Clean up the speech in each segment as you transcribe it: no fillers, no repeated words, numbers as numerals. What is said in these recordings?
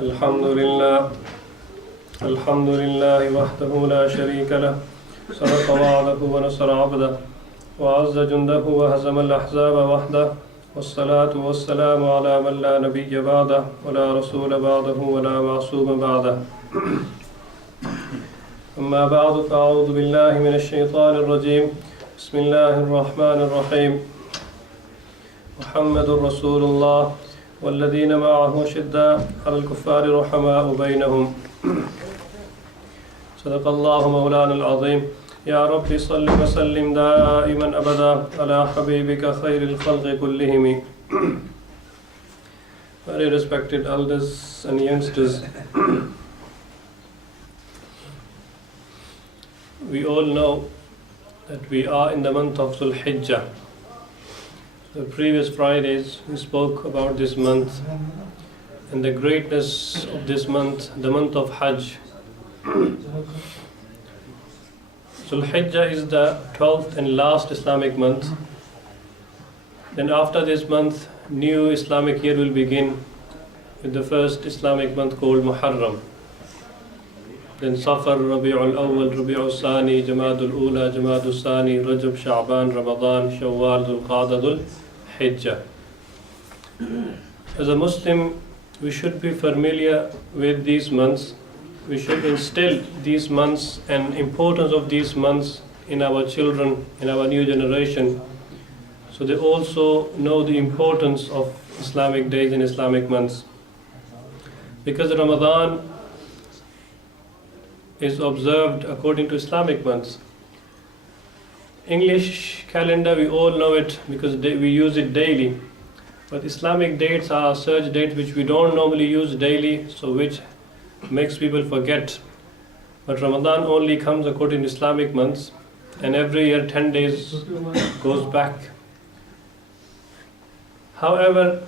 الحمد لله وحده لا شريك له صدق وعده ونصر عبده وعز جنده وهزم الأحزاب وحده والصلاة والسلام على من لا نبي بعده ولا رسول بعده ولا معصوم بعده أما بعد فأعوذ بالله من الشيطان الرجيم بسم الله الرحمن الرحيم محمد رسول الله والذين معه شداء على الكفار رحماء بينهم صدق الله مولانا العظيم يا رب صل وسلم دائما أبدا على حبيبك خير الخلق كلهم. Very respected elders and youngsters, we all know that we are in the month of Dhul Hijjah. The previous Fridays we spoke about this month and the greatness of this month, the month of Hajj. Dhul Hijjah is the 12th and last Islamic month. Then after this month, new Islamic year will begin with the first Islamic month called Muharram. Then Safar, Rabi'ul Awwal, Rabi'ul Sani, Jamadul Ula, Jamadul Sani, Rajab, Sha'ban, Ramadan, Shawwal, Dhul Qa'dah, Dhul Hijjah. As a Muslim, we should be familiar with these months. We should instill these months and importance of these months in our children, in our new generation, so they also know the importance of Islamic days and Islamic months. Because Ramadan is observed according to Islamic months. English calendar, we all know it because we use it daily. But Islamic dates are such dates which we don't normally use daily, so which makes people forget. But Ramadan only comes according to Islamic months, and every year 10 days goes back. However,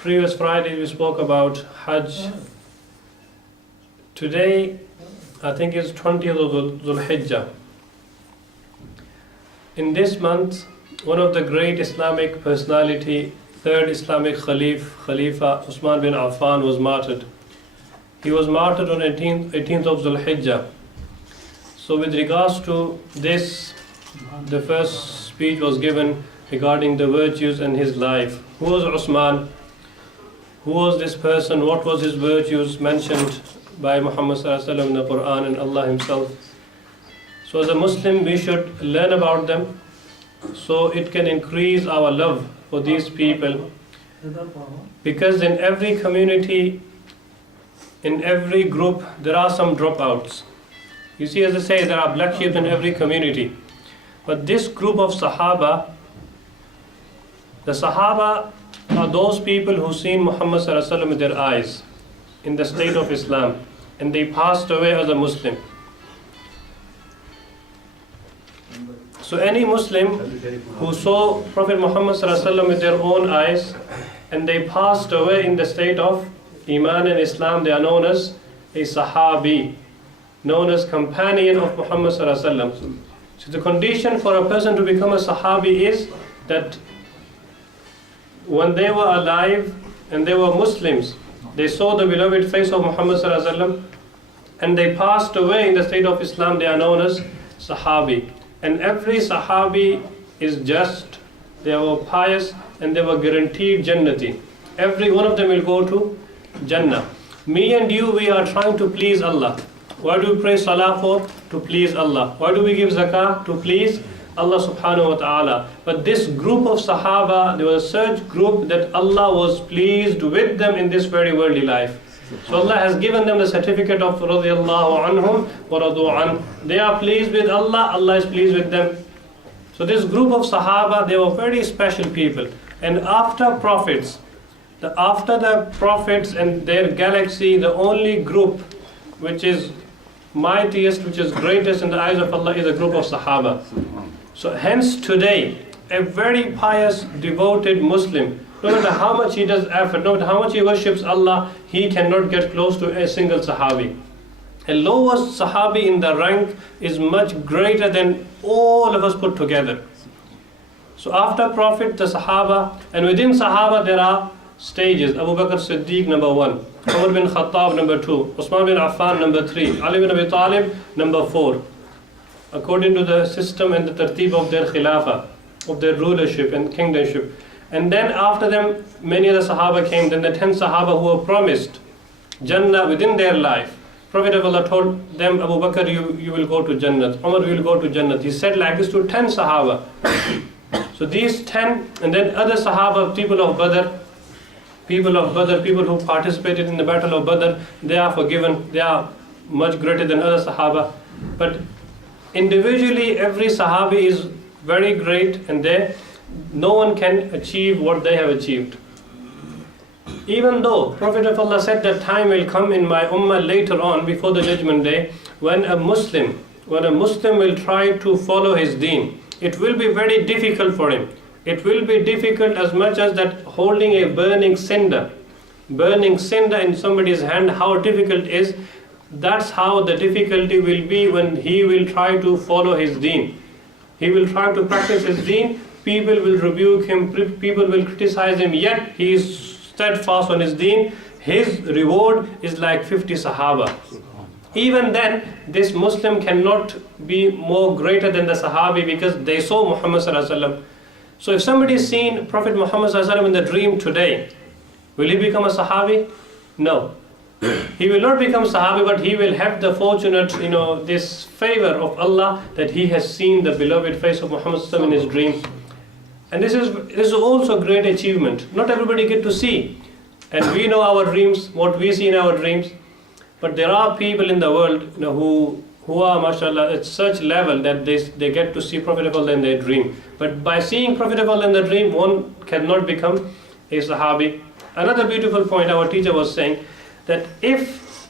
previous Friday we spoke about Hajj. Today, I think it's 20th of Dhul Hijjah. In this month, one of the great Islamic personality, third Islamic Khalifa Usman bin Affan was martyred. He was martyred on 18th of Dhul Hijjah. So with regards to this, the first speech was given regarding the virtues and his life. Who was Usman? Who was this person? What was his virtues mentioned by Muhammad ﷺ in the Quran and Allah Himself? So as a Muslim, we should learn about them so it can increase our love for these people. Because in every community, in every group, there are some dropouts. You see, as I say, there are black sheep in every community. But this group of Sahaba, the Sahaba are those people who seen Muhammad ﷺ with their eyes in the state of Islam, and they passed away as a Muslim. So any Muslim who saw Prophet Muhammad ﷺ with their own eyes and they passed away in the state of Iman and Islam, they are known as a Sahabi, known as companion of Muhammad ﷺ. So the condition for a person to become a Sahabi is that when they were alive and they were Muslims, they saw the beloved face of Muhammad ﷺ and they passed away in the state of Islam, they are known as Sahabi. And every Sahabi is just, they were pious and they were guaranteed Jannati. Every one of them will go to Jannah. Me and you, we are trying to please Allah. Why do we pray Salah for? To please Allah. Why do we give Zakah? To please Allah subhanahu wa ta'ala. But this group of Sahaba, there was a such group that Allah was pleased with them in this very worldly life. So Allah has given them the certificate of radiyallahu anhum wa radu an. They are pleased with Allah, Allah is pleased with them. So this group of Sahaba, they were very special people. And after the prophets and their galaxy, the only group which is mightiest, which is greatest in the eyes of Allah is a group of Sahaba. So hence today, a very pious, devoted Muslim, no matter how much he does effort, no matter how much he worships Allah, he cannot get close to a single Sahabi. A lowest Sahabi in the rank is much greater than all of us put together. So after Prophet, the Sahaba, and within Sahaba there are stages. Abu Bakr Siddiq number 1, Umar bin Khattab number 2, Usman bin Affan number 3, Ali bin Abi Talib number 4, according to the system and the tartib of their khilafah, of their rulership and kingdomship. And then after them, many other Sahaba came. Then the 10 Sahaba who were promised Jannah within their life. Prophet of Allah told them, Abu Bakr, you will go to Jannah. Umar, you will go to Jannah. He said like this to 10 Sahaba. So these 10, and then other Sahaba, people of Badr, people who participated in the battle of Badr, they are forgiven. They are much greater than other Sahaba. But individually, every Sahabi is very great, and no one can achieve what they have achieved. Even though Prophet of Allah said that time will come in my ummah later on, before the judgment day, when a Muslim will try to follow his deen, it will be very difficult for him. It will be difficult as much as that holding a burning cinder in somebody's hand, how difficult it is. That's how the difficulty will be when he will try to follow his deen. He will try to practice his deen. People will rebuke him, people will criticize him, yet he is steadfast on his deen. His reward is like 50 Sahaba. Even then, this Muslim cannot be more greater than the Sahabi, because they saw Muhammad sallallahu alaihi wasallam. So if somebody has seen Prophet Muhammad sallallahu alaihi wasallam in the dream today, will he become a Sahabi? No. He will not become Sahabi, but he will have the fortunate, this favor of Allah, that he has seen the beloved face of Muhammad sallallahu alaihi wasallam in his dream. And this is also a great achievement. Not everybody get to see. And we know our dreams, what we see in our dreams. But there are people in the world who are, mashallah, at such level that they get to see Prophet of Allah in their dream. But by seeing Prophet of Allah in the dream, one cannot become a Sahabi. Another beautiful point our teacher was saying, that if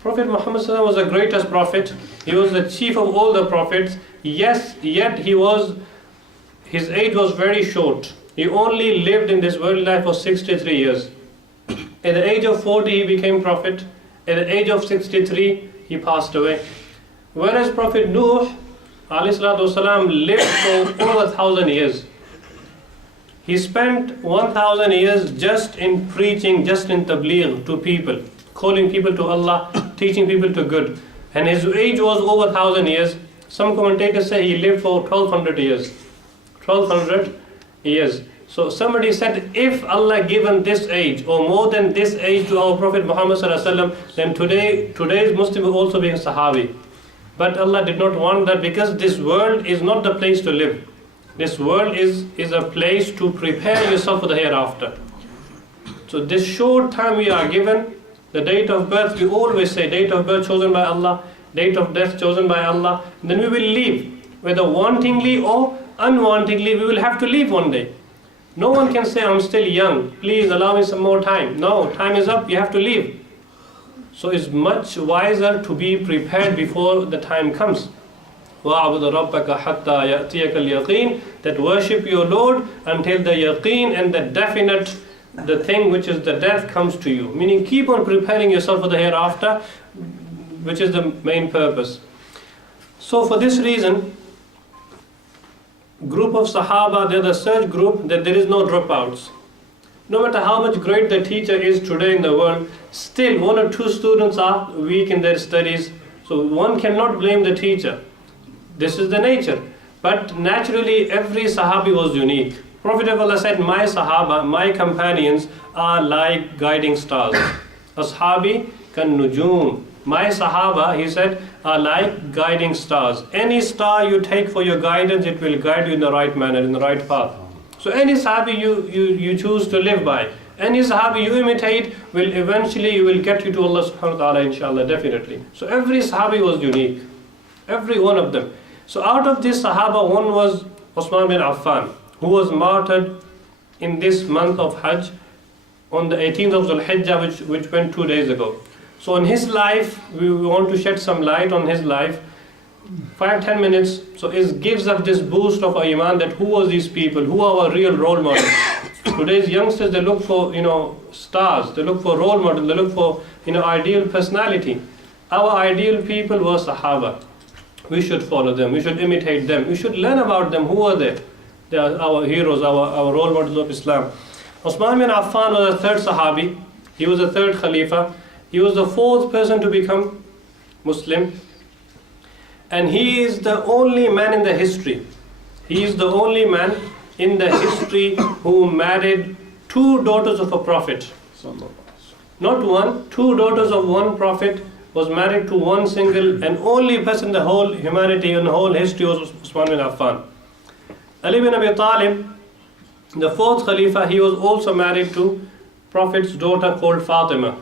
Prophet Muhammad was the greatest prophet, he was the chief of all the prophets, yes, yet his age was very short. He only lived in this world life for 63 years. At the age of 40, he became prophet. At the age of 63, he passed away. Whereas Prophet Nuh, ﷺ, lived for over 1,000 years. He spent 1,000 years just in preaching, just in tabligh to people, calling people to Allah, teaching people to good. And his age was over 1,000 years. Some commentators say he lived for 1,200 years. 1,200 years. So somebody said, if Allah given this age or more than this age to our Prophet Muhammad ﷺ, then today's Muslim will also be a Sahabi. But Allah did not want that, because this world is not the place to live. This world is a place to prepare yourself for the hereafter. So this short time we are given, the date of birth, we always say date of birth chosen by Allah, date of death chosen by Allah, then we will leave. Whether wantingly or unwantingly, we will have to leave one day. No one can say, I'm still young, please allow me some more time. No, time is up, you have to leave. So it's much wiser to be prepared before the time comes. وَعَبُدَ رَبَّكَ حَتَّى يَأْتِيَكَ الْيَقِينَ, that worship your Lord until the yaqeen and the definite, the thing which is the death, comes to you. Meaning keep on preparing yourself for the hereafter, which is the main purpose. So for this reason, group of Sahaba, they're the such group that there is no dropouts. No matter how much great the teacher is today in the world, still 1 or 2 students are weak in their studies. So one cannot blame the teacher. This is the nature. But naturally, every Sahabi was unique. Prophet of Allah said, my Sahaba, my companions are like guiding stars. Ashabi kan nujum. My Sahaba, he said, are like guiding stars. Any star you take for your guidance, it will guide you in the right manner, in the right path. So any Sahabi you choose to live by, any Sahabi you imitate, will eventually get you to Allah subhanahu wa ta'ala, inshallah, definitely. So every Sahabi was unique. Every one of them. So out of this Sahaba, one was Usman bin Affan, who was martyred in this month of Hajj on the 18th of Dhul Hijjah, which went 2 days ago. So on his life, we want to shed some light on his life, 5-10 minutes. So it gives us this boost of our iman, that who was these people, who are our real role models. Today's youngsters, they look for stars, they look for role models, they look for ideal personality. Our ideal people were Sahaba. We should follow them, we should imitate them, we should learn about them. Who are they? They are our heroes, our role models of Islam. Usman bin Affan was the third Sahabi. He was the third Khalifa. He was the fourth person to become Muslim. And he is the only man in the history. He is the only man in the history who married two daughters of a prophet. Not one, two daughters of one prophet was married to one single and only person in the whole humanity and the whole history was Usman bin Affan. Ali bin Abi Talib, the fourth Khalifa, he was also married to Prophet's daughter called Fatima.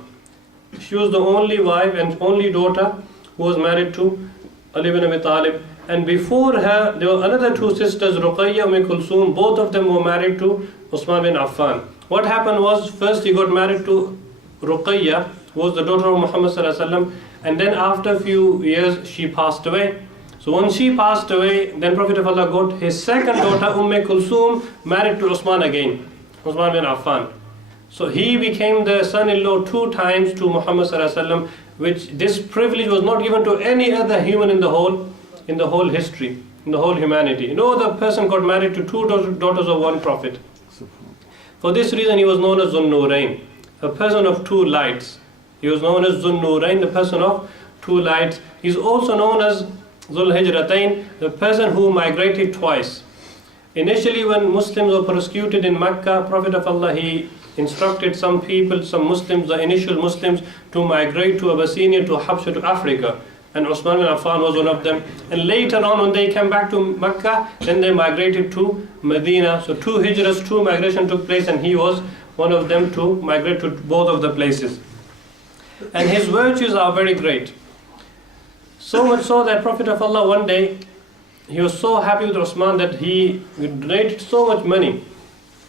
She was the only wife and only daughter who was married to Ali bin Abi Talib. And before her, there were another two sisters, Ruqayya and Kulsum. Both of them were married to Usman bin Affan. What happened was, first he got married to Ruqayya, who was the daughter of Muhammad sallallahu alaihi wasallam, and then after a few years she passed away. So when she passed away, then Prophet of Allah got his second daughter, Kulsum, married to Usman again, Usman bin Affan. So he became the son-in-law two times to Muhammad sallallahu alaihi wasallam, which this privilege was not given to any other human in the whole history, in the whole humanity. No other person got married to two daughters of one prophet. For this reason he was known as Zun-Nurayn, a person of two lights. He was known as Zun-Nurayn, the person of two lights. He is also known as Zul-Hijratain, the person who migrated twice. Initially when Muslims were persecuted in Mecca, Prophet of Allah, he instructed some people, some Muslims, the initial Muslims, to migrate to Abyssinia, to Habsha, to Africa. And Usman bin Affan was one of them. And later on when they came back to Mecca, then they migrated to Medina. So two hijras, two migration took place, and he was one of them to migrate to both of the places. And his virtues are very great. So much so that Prophet of Allah one day, he was so happy with Usman that he donated so much money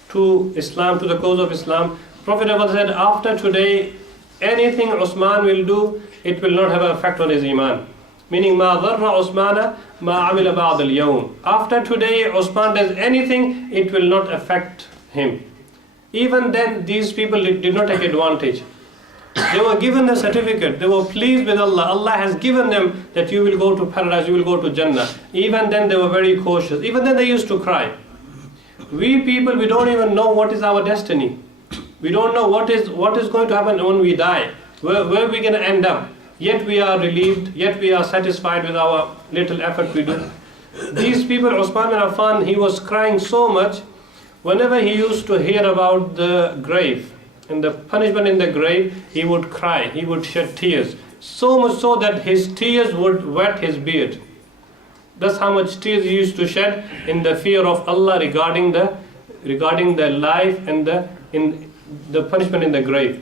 to Islam, to the cause of Islam. Prophet of Allah said, after today, anything Usman will do, it will not have an effect on his iman. Meaning, مَا ضَرَّ عُثْمَانَ مَا عَمِلَ بَعْدَ الْيَوْمِ. After today, Usman does anything, it will not affect him. Even then, these people did not take advantage. They were given the certificate. They were pleased with Allah. Allah has given them that you will go to paradise, you will go to Jannah. Even then, they were very cautious. Even then, they used to cry. We people, we don't even know what is our destiny. We don't know what is going to happen when we die. Where we're going to end up. Yet we are relieved. Yet we are satisfied with our little effort we do. These people, Usman bin Affan, he was crying so much. Whenever he used to hear about the grave and the punishment in the grave, he would cry. He would shed tears. So much so that his tears would wet his beard. That's how much tears he used to shed in the fear of Allah regarding the life and the punishment in the grave.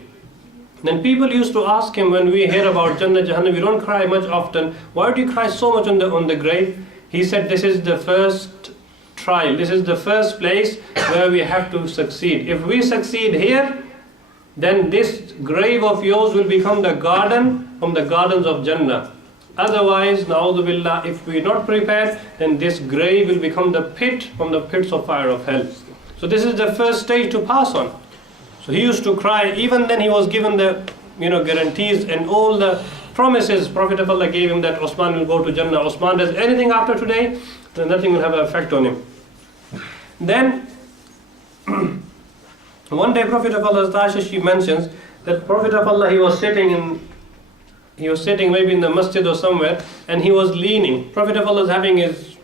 Then people used to ask him, when we hear about Jannah, Jahannam, we don't cry much often. Why do you cry so much on the grave? He said, this is the first trial. This is the first place where we have to succeed. If we succeed here, then this grave of yours will become the garden from the gardens of Jannah. Otherwise, na'udhu billah, if we are not prepared, then this grave will become the pit from the pits of fire of hell. So this is the first stage to pass on. So he used to cry. Even then he was given the guarantees and all the promises Prophet of Allah gave him that Usman will go to Jannah. Usman does anything after today, then nothing will have an effect on him. Then one day Prophet of Allah, Tasha, she mentions that Prophet of Allah, he was sitting maybe in the masjid or somewhere, and he was leaning. Prophet of Allah was having his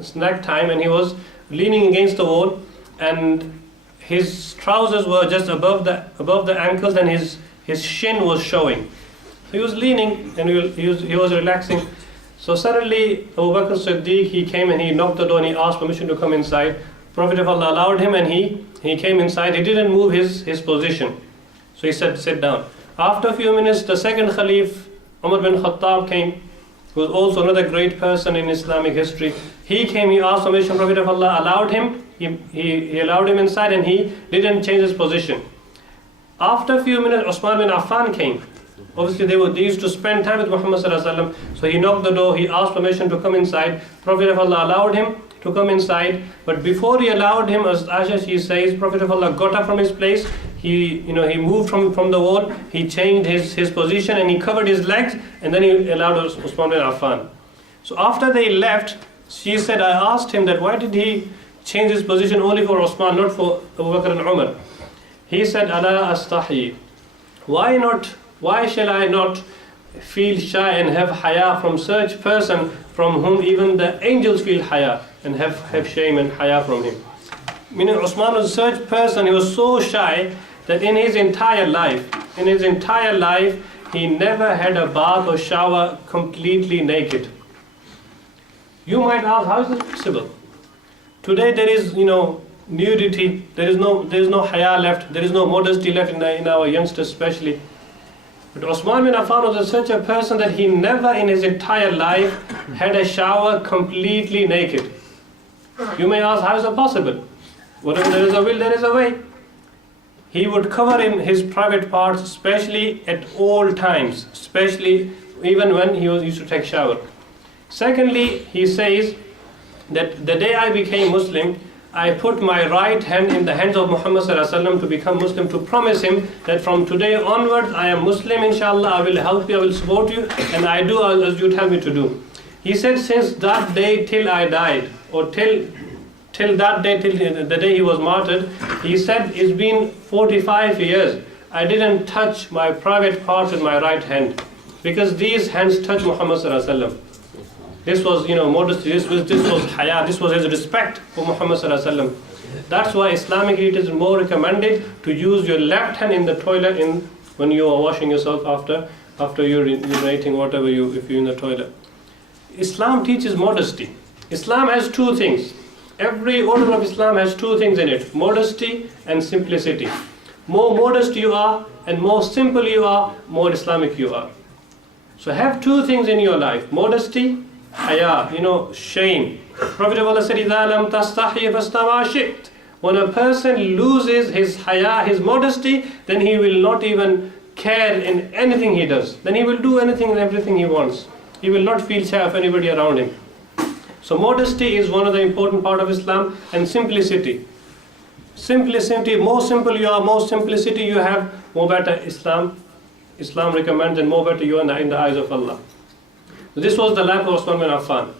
snack time, and he was leaning against the wall, and his trousers were just above the ankles, and his shin was showing. So he was leaning and he was relaxing. So suddenly Abu Bakr Siddiq, he came and he knocked the door and he asked permission to come inside. Prophet of Allah allowed him, and he came inside. He didn't move his position. So he said, sit down. After a few minutes, the second Khalif, Umar bin Khattab, came, who was also another great person in Islamic history. He came, he asked permission. Prophet of Allah allowed him. He allowed him inside, and he didn't change his position. After a few minutes, Usman bin Affan came. Obviously, they used to spend time with Muhammad sallallahu alaihi wasallam. So he knocked the door. He asked permission to come inside. Prophet of Allah allowed him to come inside. But before he allowed him, as Aisha, she says, Prophet of Allah got up from his place. He moved from the wall. He changed his position, and he covered his legs, and then he allowed Usman bin Affan. So after they left, she said, I asked him that why did he changed his position only for Usman, not for Abu Bakr and Umar. He said, Ala astahi. Why not? Why shall I not feel shy and have haya from such person from whom even the angels feel haya and have shame and haya from him? Meaning Usman was such person, he was so shy that in his entire life, he never had a bath or shower completely naked. You might ask, how is this possible? Today there is, nudity, there is no haya left, there is no modesty left in our youngsters especially. But Usman bin Affan was such a person that he never in his entire life had a shower completely naked. You may ask, how is that possible? Whatever there is a will, there is a way. He would cover his private parts, especially at all times, especially even when he used to take shower. Secondly, he says that the day I became Muslim, I put my right hand in the hands of Muhammad ﷺ to become Muslim, to promise him that from today onwards I am Muslim, inshallah, I will help you, I will support you, and I do as you tell me to do. He said, since that day till I died, or till that day, till the day he was martyred, he said, it's been 45 years. I didn't touch my private parts with my right hand, because these hands touch Muhammad ﷺ. This was, modesty, this was haya, this was his respect for Muhammad ﷺ. That's why Islamically it is more recommended to use your left hand in the toilet when you are washing yourself after urinating, whatever if you're in the toilet. Islam teaches modesty. Islam has two things. Every order of Islam has two things in it: modesty and simplicity. More modest you are and more simple you are, more Islamic you are. So have two things in your life: modesty, haya, shame. Prophet of Allah said, إِذَا لَمْ تَسْتَحْيِ فَاسْتَمَا شِئْتَ. When a person loses his haya, his modesty, then he will not even care in anything he does. Then he will do anything and everything he wants. He will not feel shy of anybody around him. So modesty is one of the important part of Islam, and simplicity. Simplicity, more simple you are, more simplicity you have, more better Islam recommends, and more better you are in the eyes of Allah. So this was the life of Usman bin Affan.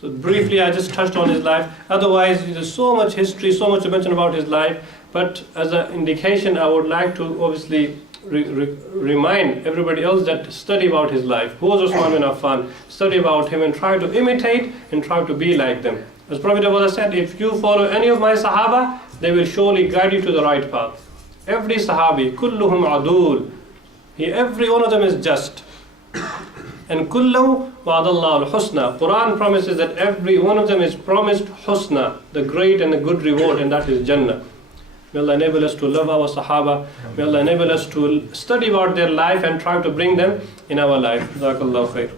So briefly I just touched on his life. Otherwise there's so much history, so much to mention about his life. But as an indication, I would like to obviously remind everybody else that study about his life. Who was Usman bin Affan? Study about him and try to imitate and try to be like them. As Prophet of Allah said, if you follow any of my Sahaba, they will surely guide you to the right path. Every Sahabi, kulluhum adul. Every one of them is just. And kullu wa'adallahu al-husna. Quran promises that every one of them is promised husna, the great and the good reward, and that is Jannah. May Allah enable us to love our Sahaba. May Allah enable us to study about their life and try to bring them in our life. Jazakallahu khair.